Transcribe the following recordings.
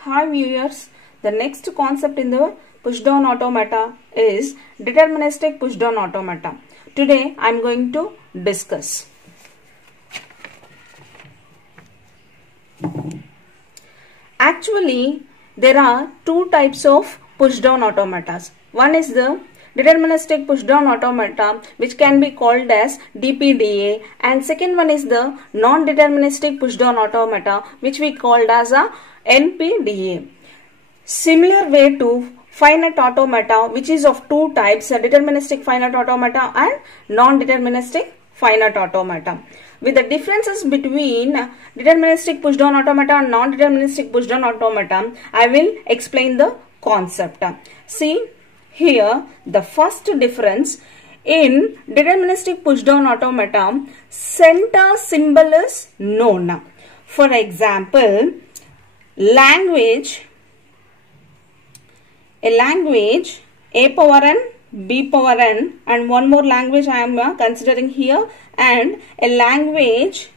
Hi viewers, the next concept in the pushdown automata is deterministic pushdown automata. Today I am going to discuss. Actually, there are two types of pushdown automatas. One is the deterministic pushdown automata, which can be called as DPDA, and second one is the non-deterministic pushdown automata, which we called as a NPDA. Similar way to finite automata, which is of two types, a deterministic finite automata and non-deterministic finite automata. With the differences between deterministic pushdown automata and non-deterministic pushdown automata, I will explain the concept. See here, the first difference in deterministic pushdown automata, center symbol is known. For example, a language A power n, B power n, and one more language I am considering here, and a language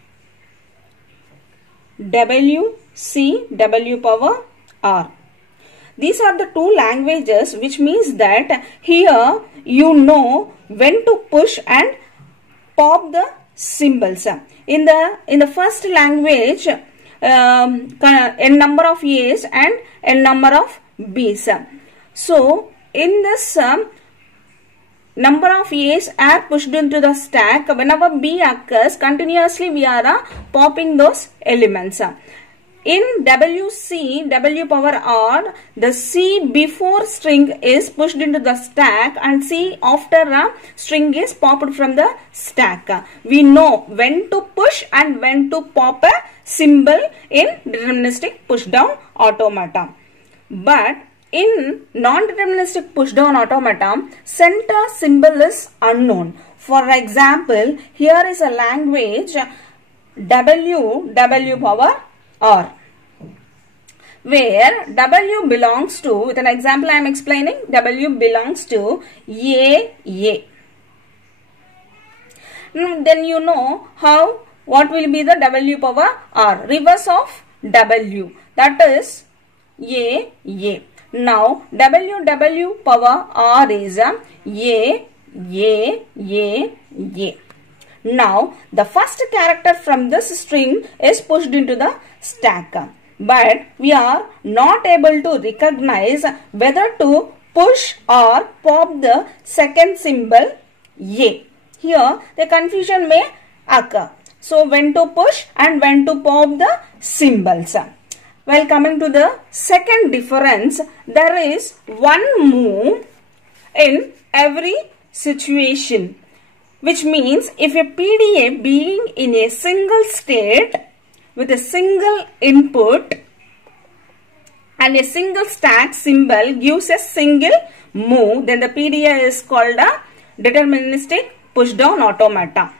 W, C, W power R. These are the two languages, which means that here you know when to push and pop the symbols. In the first language, n number of A's and n number of B's. So in this number of A's are pushed into the stack. Whenever B occurs, continuously we are popping those elements. In WC, W power R, the C before string is pushed into the stack and C after a string is popped from the stack. We know when to push and when to pop a symbol in deterministic pushdown automata. But in non-deterministic pushdown automata, center symbol is unknown. For example, here is a language W power R, where W belongs to, with an example I am explaining, W belongs to A. Then you know what will be the W power R, reverse of W, that is A. Now W power R is A. Now the first character from this string is pushed into the stack, but we are not able to recognize whether to push or pop the second symbol A. Here the confusion may occur. So when to push and when to pop the symbols. While coming to the second difference, there is one move in every situation, which means if a PDA being in a single state with a single input and a single stack symbol gives a single move, then the PDA is called a deterministic pushdown automata.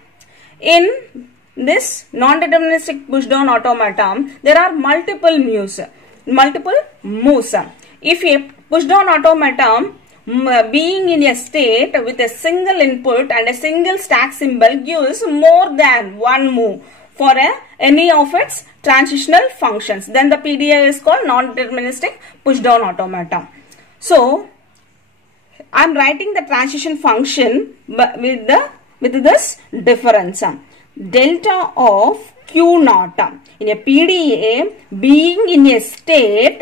In this non-deterministic pushdown automata, there are multiple moves. If a pushdown automata being in a state with a single input and a single stack symbol gives more than one move for any of its transitional functions, then the PDA is called non-deterministic pushdown automata. So I am writing the transition function with this difference. Delta of Q naught in a PDA being in a state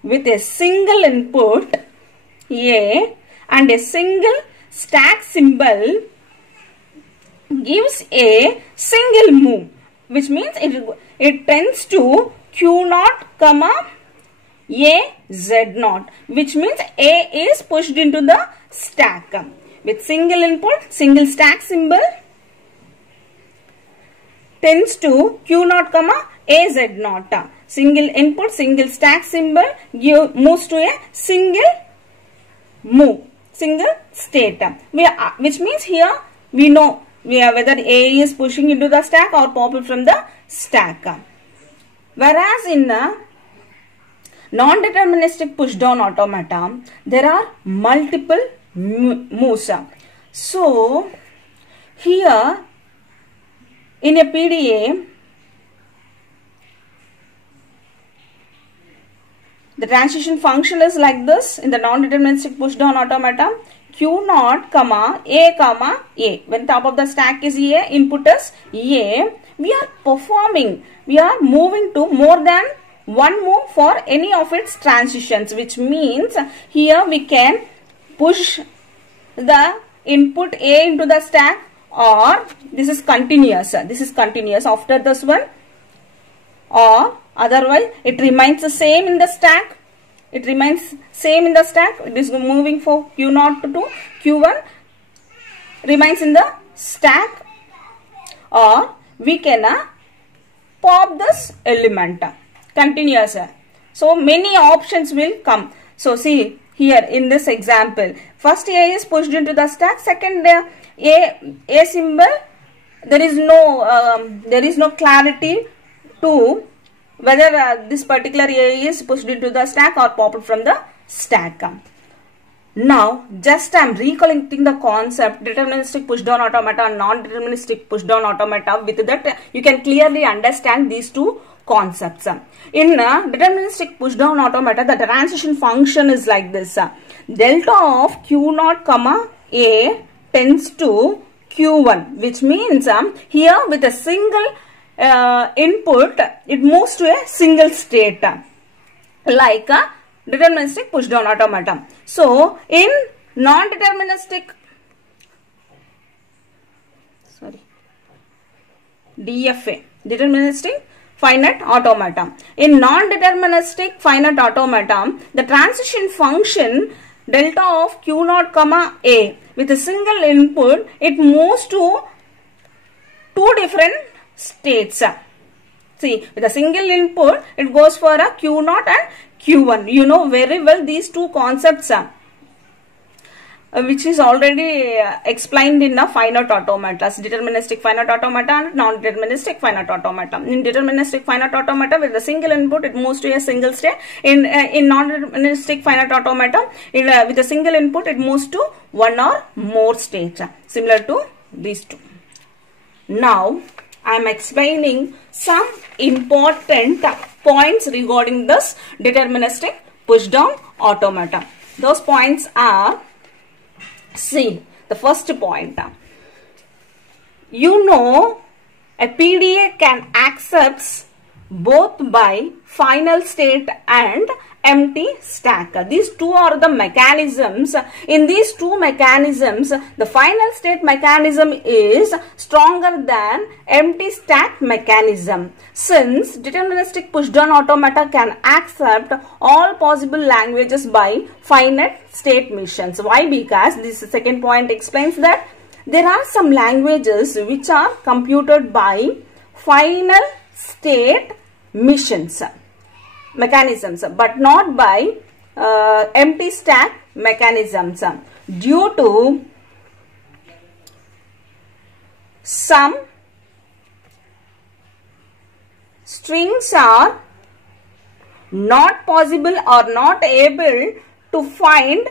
with a single input A and a single stack symbol gives a single move, which means it tends to Q naught comma A Z naught, which means A is pushed into the stack with single input, single stack symbol tends to Q naught comma A Z naught. Single input, single stack symbol moves to a single state, which means here we know whether A is pushing into the stack or popping from the stack. Whereas in the non-deterministic pushdown automata, there are multiple moves. So here in a PDA, The transition function is like this in the non-deterministic push down automata. Q naught comma A. When top of the stack is A, input is A. We are moving to more than one move for any of its transitions, which means here we can push the input A into the stack, or this is continuous. After this one, or otherwise it remains the same in the stack. It is moving for Q0 to Q1, remains in the stack, or we can pop this element continuous. So many options will come. So see here in this example, first A is pushed into the stack, second A symbol, there is no clarity to whether this particular A is pushed into the stack or popped from the stack. Now just I am recollecting the concept deterministic push down automata and non-deterministic push down automata. With that you can clearly understand these two concepts. In deterministic push down automata, the transition function is like this. Delta of Q0 comma A tends to Q1, which means here with a single input it moves to a single state, like a deterministic push down automata. So in non-deterministic DFA, deterministic finite automata, in non-deterministic finite automata, the transition function delta of Q0 comma A with a single input, it moves to two different states. See, with a single input it goes for a Q0 and Q1. You know very well these two concepts, which is already explained in the finite automata, deterministic finite automata and non-deterministic finite automata. In deterministic finite automata, with a single input it moves to a single state. In non-deterministic finite automata, with a single input it moves to one or more states, similar to these two. Now I am explaining some important points regarding this deterministic push down automata. Those points are, see, the first point, you know a PDA can accept both by final state and empty stack. These two are the mechanisms. In these two mechanisms, the final state mechanism is stronger than empty stack mechanism. Since deterministic push down automata can accept all possible languages by finite state missions. Why? Because this second point explains that there are some languages which are computed by final state mechanisms, but not by empty stack mechanisms, due to some strings are not possible or not able to find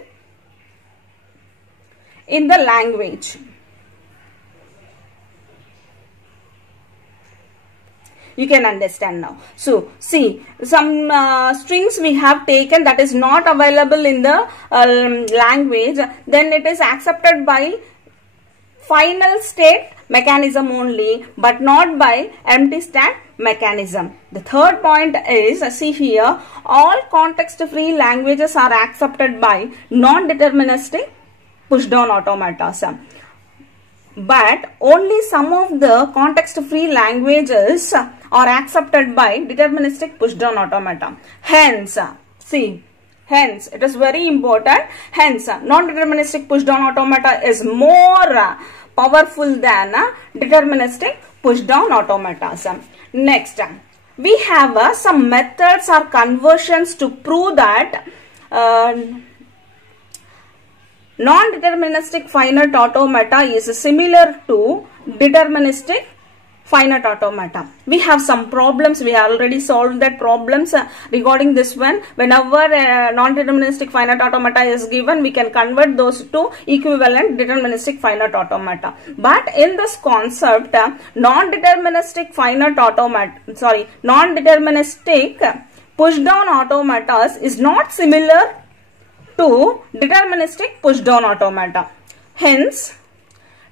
in the language. You can understand now. So see, some strings we have taken that is not available in the language, then it is accepted by final state mechanism only, but not by empty stack mechanism. The third point is, see here, all context free languages are accepted by non-deterministic push down automata, but only some of the context free languages are accepted by deterministic push down automata. Hence, see, hence it is very important. Hence, non-deterministic push down automata is more powerful than deterministic push down automata. Next, we have some methods or conversions to prove that non-deterministic finite automata is similar to deterministic finite automata. We have some problems. We have already solved that problems regarding this one. Whenever non-deterministic finite automata is given, we can convert those to equivalent deterministic finite automata. But in this non-deterministic push down automatas is not similar to deterministic push down automata. Hence,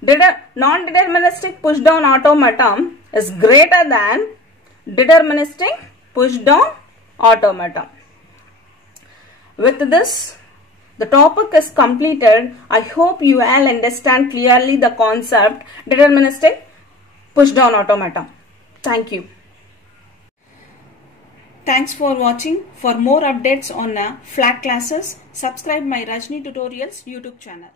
non-deterministic push down automata is greater than deterministic push down automata. With this, the topic is completed. I hope you all understand clearly the concept deterministic push down automata. Thank you. Thanks for watching. For more updates on flat classes, subscribe my Rajni Tutorials YouTube channel.